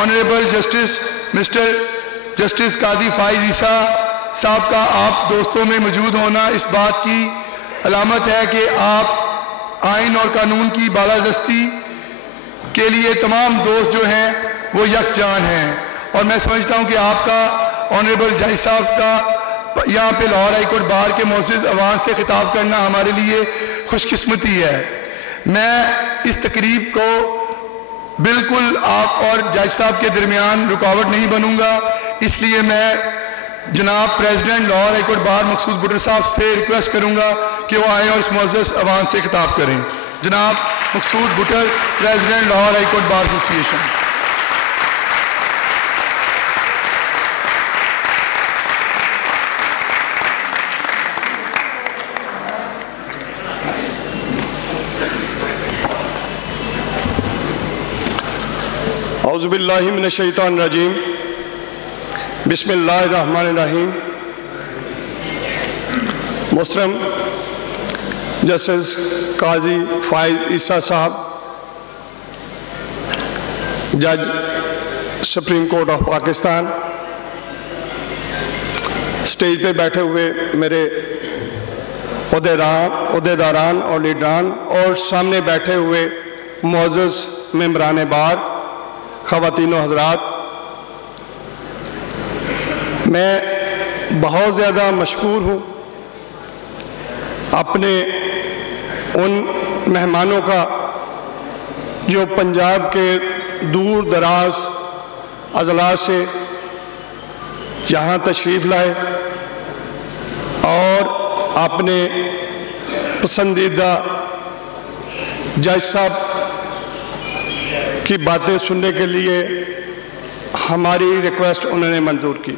Honourable justice mister justice قاضی فائز عیسیٰ صاحب کا آپ دوستوں میں موجود ہونا اس بات کی علامت ہے کہ آپ آئین اور قانون کی بالادستی کے لیے تمام دوست جو ہیں وہ یکجان ہیں، اور میں سمجھتا ہوں کہ آپ کا آنریبل جج صاحب کا یہاں پہ لاہور ہائی کورٹ بار کے معزز عوام سے خطاب کرنا ہمارے لیے خوش قسمتی ہے۔ میں اس تقریب کو بالکل آپ اور جج صاحب کے درمیان رکاوٹ نہیں بنوں گا، اس لیے میں جناب president Lahore high court bar Maqsood Butter صاحب سے ریکویسٹ کروں گا کہ وہ آئیں اور اس معزز عوام سے خطاب کریں۔ جناب Maqsood Butter, president Lahore high court bar association. اعوذ باللہ من الشیطان الرجیم، بسم اللہ الرحمن الرحیم۔ محترم جسٹس قاضی فائز عیسیٰ صاحب، جج supreme court of Pakistan, stage پہ بیٹھے ہوئے میرے عہدیداران اور لیڈران، اور سامنے بیٹھے ہوئے معزز ممبران بار، خواتین و حضرات، میں بہت زیادہ مشکور ہوں اپنے ان مہمانوں کا جو پنجاب کے دور دراز اضلاع سے یہاں تشریف لائے اور اپنے پسندیدہ جج صاحب کی باتیں سننے کے لیے ہماری ریکویسٹ انہوں نے منظور کی۔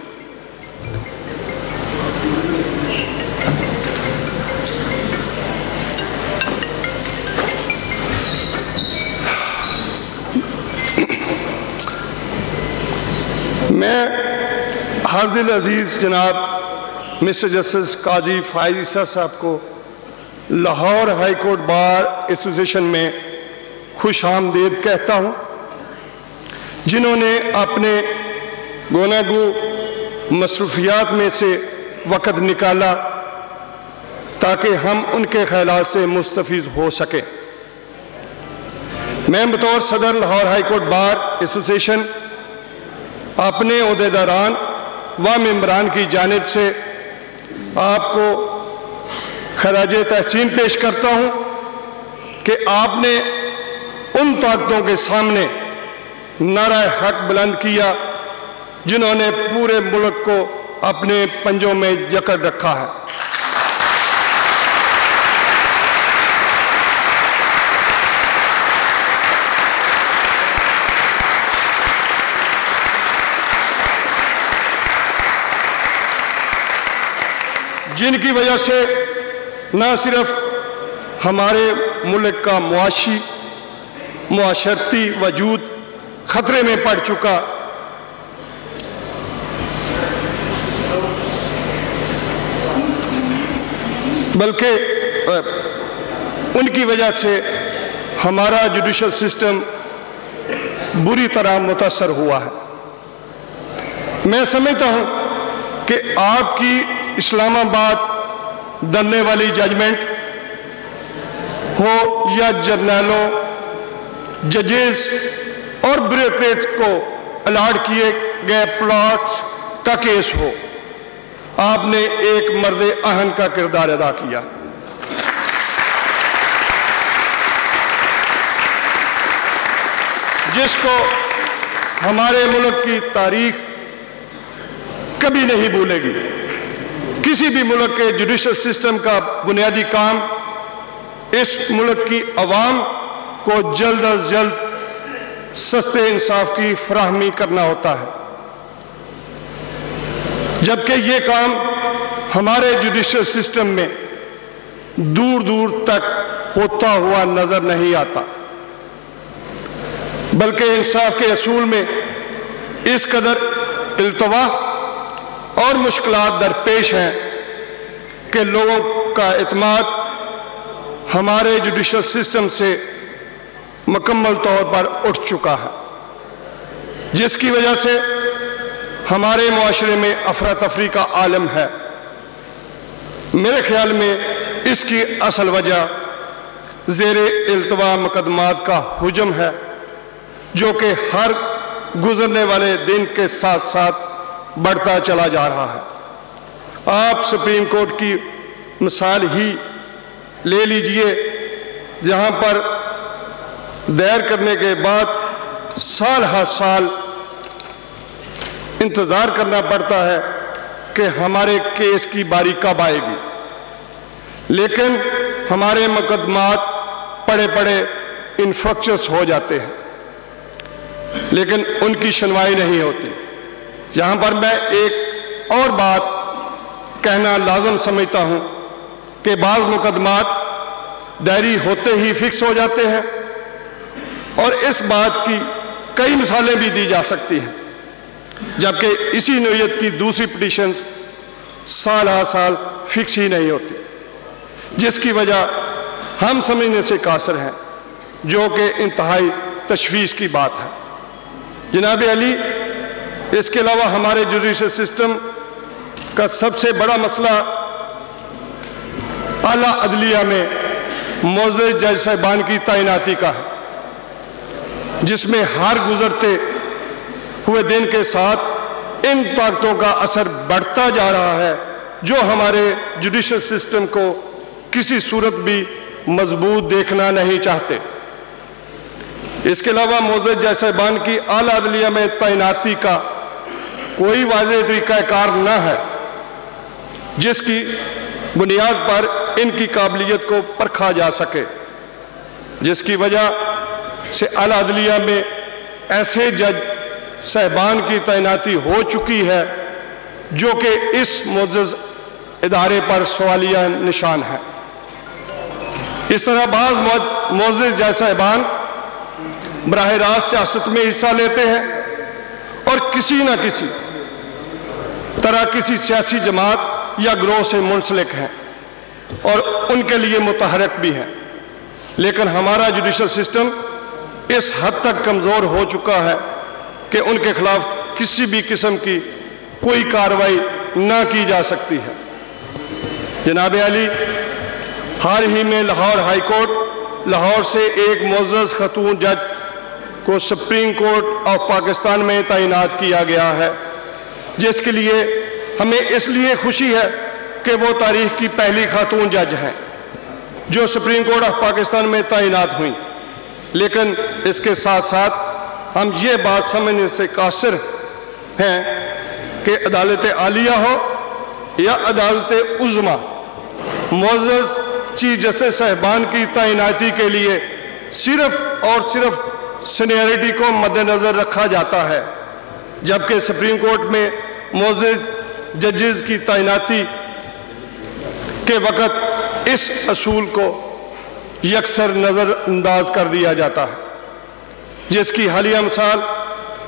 میں ہر دل عزیز جناب مسٹر جسٹس قاضی فائز عیسیٰ صاحب کو لاہور ہائی کورٹ بار ایسوسی ایشن میں خوش آمدید کہتا ہوں، جنہوں نے اپنے گوناگو مصروفیات میں سے وقت نکالا تاکہ ہم ان کے خیالات سے مستفیض ہو سکیں۔ میں بطور صدر لاہور ہائی کورٹ بار ایسوسی ایشن اپنے عہدیداران و ممبران کی جانب سے آپ کو خراج تحسین پیش کرتا ہوں کہ آپ نے ان طاقتوں کے سامنے نعرہ حق بلند کیا جنہوں نے پورے ملک کو اپنے پنجوں میں جکڑ رکھا ہے۔ جن کی وجہ سے نہ صرف ہمارے ملک کا معاشرتی وجود خطرے میں پڑ چکا، بلکہ ان کی وجہ سے ہمارا جوڈیشل سسٹم بری طرح متاثر ہوا ہے۔ میں سمجھتا ہوں کہ آپ کی اسلام آباد دھرنے والی ججمنٹ ہو یا جرنیلوں، ججز اور بیوروکریٹس کو الاٹ کیے گئے پلاٹس کا کیس ہو، آپ نے ایک مرد اہم کا کردار ادا کیا۔ جس کو ہمارے ملک کی تاریخ کبھی نہیں بھولے گی۔ کسی بھی ملک کے جوڈیشل سسٹم کا بنیادی کام اس ملک کی عوام کو جلد از جلد سستے انصاف کی فراہمی کرنا ہوتا ہے، جبکہ یہ کام ہمارے جوڈیشل سسٹم میں دور دور تک ہوتا ہوا نظر نہیں آتا، بلکہ انصاف کے اصول میں اس قدر التوا اور مشکلات درپیش ہیں کہ لوگوں کا اعتماد ہمارے جوڈیشل سسٹم سے مکمل طور پر اٹھ چکا ہے، جس کی وجہ سے ہمارے معاشرے میں افراتفری کا عالم ہے۔ میرے خیال میں اس کی اصل وجہ زیر التوا مقدمات کا حجم ہے، جو کہ ہر گزرنے والے دن کے ساتھ ساتھ بڑھتا چلا جا رہا ہے۔ آپ سپریم کورٹ کی مثال ہی لے لیجئے، جہاں پر دائر کرنے کے بعد سال ہر سال انتظار کرنا پڑتا ہے کہ ہمارے کیس کی باری کب آئے گی، لیکن ہمارے مقدمات پڑے پڑے انفرکچس ہو جاتے ہیں، لیکن ان کی سنوائی نہیں ہوتی۔ یہاں پر میں ایک اور بات کہنا لازم سمجھتا ہوں کہ بعض مقدمات دائری ہوتے ہی فکس ہو جاتے ہیں، اور اس بات کی کئی مثالیں بھی دی جا سکتی ہیں، جبکہ اسی نوعیت کی دوسری پٹیشنز سال ہر سال فکس ہی نہیں ہوتی، جس کی وجہ ہم سمجھنے سے قاصر ہیں، جو کہ انتہائی تشویش کی بات ہے۔ جناب علی، اس کے علاوہ ہمارے جوڈیشل سسٹم کا سب سے بڑا مسئلہ اعلیٰ عدلیہ میں معزز جج صاحبان کی تعیناتی کا ہے، جس میں ہر گزرتے ہوئے دن کے ساتھ ان طاقتوں کا اثر بڑھتا جا رہا ہے، جو ہمارے جوڈیشل سسٹم کو کسی صورت بھی مضبوط دیکھنا نہیں چاہتے۔ اس کے علاوہ معزز جج صاحبان کی اعلیٰ عدلیہ میں تعیناتی کا کوئی واضح طریقہ کار نہ ہے، جس کی بنیاد پر ان کی قابلیت کو پرکھا جا سکے، جس کی وجہ سے اعلیٰ عدلیہ میں ایسے جج صاحبان کی تعیناتی ہو چکی ہے جو کہ اس معزز ادارے پر سوالیہ نشان ہے۔ اس طرح بعض معزز جج صاحبان براہ راست سیاست میں حصہ لیتے ہیں اور کسی نہ کسی طرح کسی سیاسی جماعت یا گروہ سے منسلک ہیں اور ان کے لیے متحرک بھی ہیں، لیکن ہمارا جوڈیشل سسٹم اس حد تک کمزور ہو چکا ہے کہ ان کے خلاف کسی بھی قسم کی کوئی کارروائی نہ کی جا سکتی ہے۔ جناب علی، حال ہی میں لاہور ہائی کورٹ لاہور سے ایک معزز خاتون جج کو سپریم کورٹ آف پاکستان میں تعینات کیا گیا ہے، جس کے لیے ہمیں اس لیے خوشی ہے کہ وہ تاریخ کی پہلی خاتون جج ہیں جو سپریم کورٹ آف پاکستان میں تعینات ہوئیں، لیکن اس کے ساتھ ساتھ ہم یہ بات سمجھنے سے قاصر ہیں کہ عدالت عالیہ ہو یا عدالت عظمیٰ، معزز چیف جسٹس صاحبان کی تعیناتی کے لیے صرف اور صرف سینیئرٹی کو مد نظر رکھا جاتا ہے، جبکہ سپریم کورٹ میں معزز ججز کی تعیناتی کے وقت اس اصول کو یکسر نظر انداز کر دیا جاتا ہے، جس کی حالیہ مثال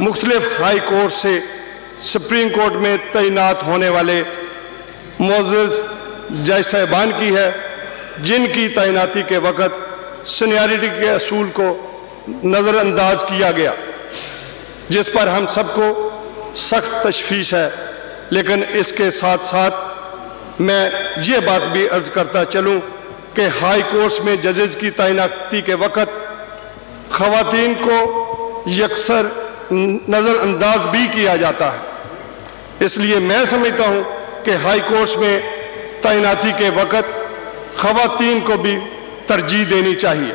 مختلف ہائی کورٹ سے سپریم کورٹ میں تعینات ہونے والے معزز جج صاحبان کی ہے، جن کی تعیناتی کے وقت سینیارٹی کے اصول کو نظر انداز کیا گیا، جس پر ہم سب کو سخت تشویش ہے۔ لیکن اس کے ساتھ ساتھ میں یہ بات بھی عرض کرتا چلوں کہ ہائی کورٹس میں ججز کی تعیناتی کے وقت خواتین کو یکسر نظر انداز بھی کیا جاتا ہے، اس لیے میں سمجھتا ہوں کہ ہائی کورٹس میں تعیناتی کے وقت خواتین کو بھی ترجیح دینی چاہیے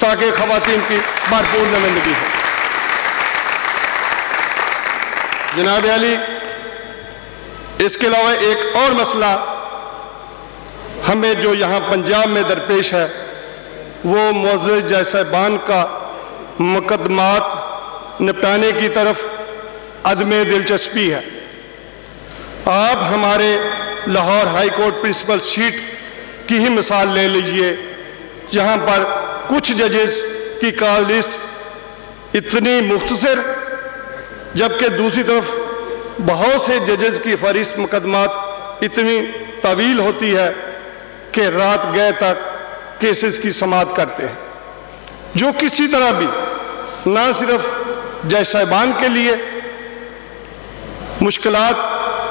تاکہ خواتین کی بھرپور نمائندگی ہو۔ جناب علی، اس کے علاوہ ایک اور مسئلہ ہمیں جو یہاں پنجاب میں درپیش ہے وہ معزز جج صاحبان کا مقدمات نپٹانے کی طرف عدم دلچسپی ہے۔ آپ ہمارے Lahore high court principal seat کی ہی مثال لے لیجئے، جہاں پر کچھ ججز کی کال لسٹ اتنی مختصر، جبکہ دوسری طرف بہت سے ججز کی فہرست مقدمات اتنی طویل ہوتی ہے کہ رات گئے تک کیسز کی سماعت کرتے ہیں، جو کسی طرح بھی نہ صرف جج صاحبان کے لیے مشکلات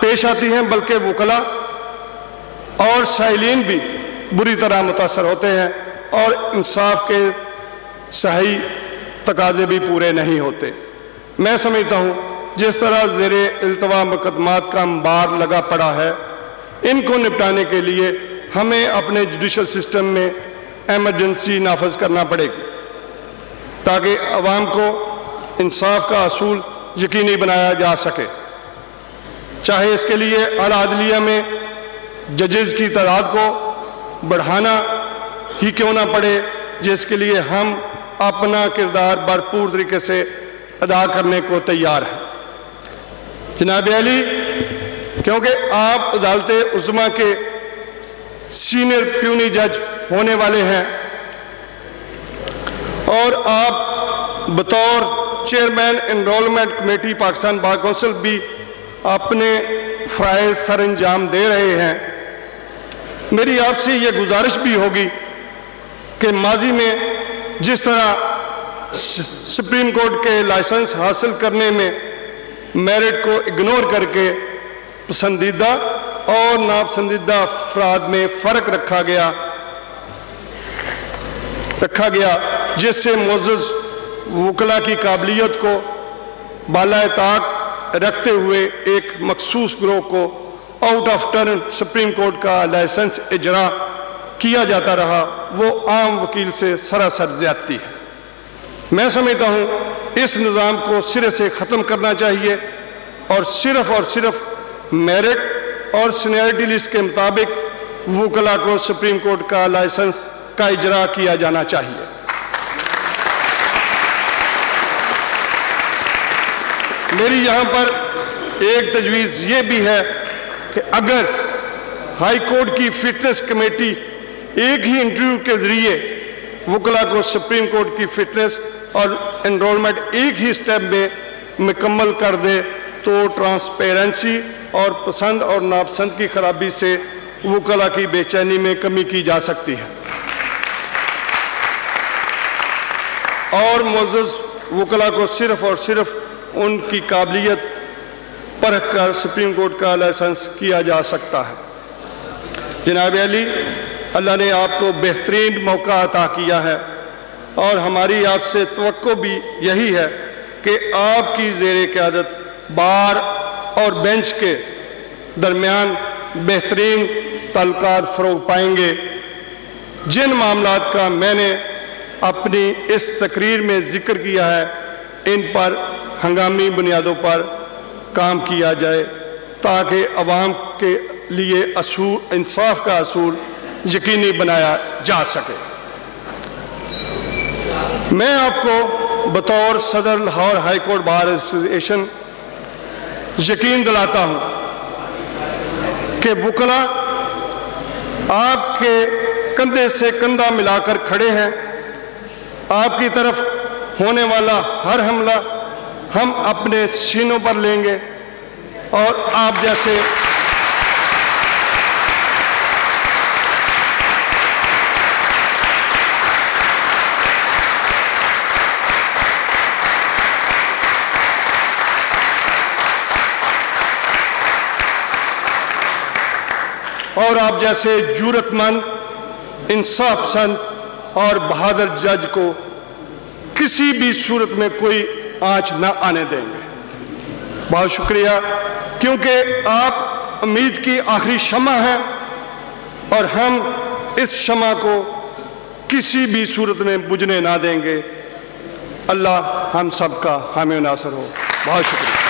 پیش آتی ہیں، بلکہ وکلاء اور سائلین بھی بری طرح متاثر ہوتے ہیں اور انصاف کے صحیح تقاضے بھی پورے نہیں ہوتے۔ میں سمجھتا ہوں جس طرح زیر التوا مقدمات کا انبار لگا پڑا ہے، ان کو نپٹانے کے لیے ہمیں اپنے جوڈیشل سسٹم میں ایمرجنسی نافذ کرنا پڑے گی تاکہ عوام کو انصاف کا اصول یقینی بنایا جا سکے، چاہے اس کے لیے اعلیٰ عدلیہ میں ججز کی تعداد کو بڑھانا ہی کیوں نہ پڑے، جس کے لیے ہم اپنا کردار بھرپور طریقے سے ادا کرنے کو تیار ہیں۔ جناب عالی، کیونکہ آپ عدالت عظمیٰ کے سینئر پیونی جج ہونے والے ہیں اور آپ بطور chairman enrolment committee Pakistan bar council بھی اپنے فرائض سر انجام دے رہے ہیں، میری آپ سے یہ گزارش بھی ہوگی کہ ماضی میں جس طرح سپریم کورٹ کے لائسنس حاصل کرنے میں میرٹ کو اگنور کر کے پسندیدہ اور ناپسندیدہ افراد میں فرق رکھا گیا جس سے معزز وکلاء کی قابلیت کو بالائے طاق رکھتے ہوئے ایک مخصوص گروہ کو out of turn supreme court کا لائسنس اجرا کیا جاتا رہا، وہ عام وکیل سے سراسر زیادتی ہے۔ میں سمجھتا ہوں اس نظام کو سرے سے ختم کرنا چاہیے اور صرف میرٹ اور سینیئرٹی لسٹ کے مطابق وکلاء کو سپریم کورٹ کا لائسنس کا اجرا کیا جانا چاہیے۔ میری یہاں پر ایک تجویز یہ بھی ہے کہ اگر ہائی کورٹ کی فٹنس کمیٹی ایک ہی انٹرویو کے ذریعے وکلاء کو سپریم کورٹ کی فٹنس اور انرولمنٹ ایک ہی سٹیپ میں مکمل کر دے تو ٹرانسپیرنسی اور پسند اور ناپسند کی خرابی سے وکلاء کی بے چینی میں کمی کی جا سکتی ہے اور معزز وکلاء کو صرف ان کی قابلیت پرکھ کر سپریم کورٹ کا لائسنس کیا جا سکتا ہے۔ جناب علی، اللہ نے آپ کو بہترین موقع عطا کیا ہے اور ہماری آپ سے توقع بھی یہی ہے کہ آپ کی زیر قیادت بار اور بینچ کے درمیان بہترین تعلقات فروغ پائیں گے۔ جن معاملات کا میں نے اپنی اس تقریر میں ذکر کیا ہے ان پر ہنگامی بنیادوں پر کام کیا جائے تاکہ عوام کے لیے انصاف کا اصول یقینی بنایا جا سکے۔ میں آپ کو بطور صدر لاہور ہائی کورٹ بار ایسوسی ایشن یقین دلاتا ہوں کہ وکلاء آپ کے کندھے سے کندھا ملا کر کھڑے ہیں۔ آپ کی طرف ہونے والا ہر حملہ ہم اپنے سینوں پر لیں گے اور آپ جیسے جرات مند، انصاف پسند اور بہادر جج کو کسی بھی صورت میں کوئی آنچ نہ آنے دیں گے۔ بہت شکریہ، کیونکہ آپ امید کی آخری شمع ہیں اور ہم اس شمع کو کسی بھی صورت میں بجھنے نہ دیں گے۔ اللہ ہم سب کا حامی و ناصر ہو۔ بہت شکریہ۔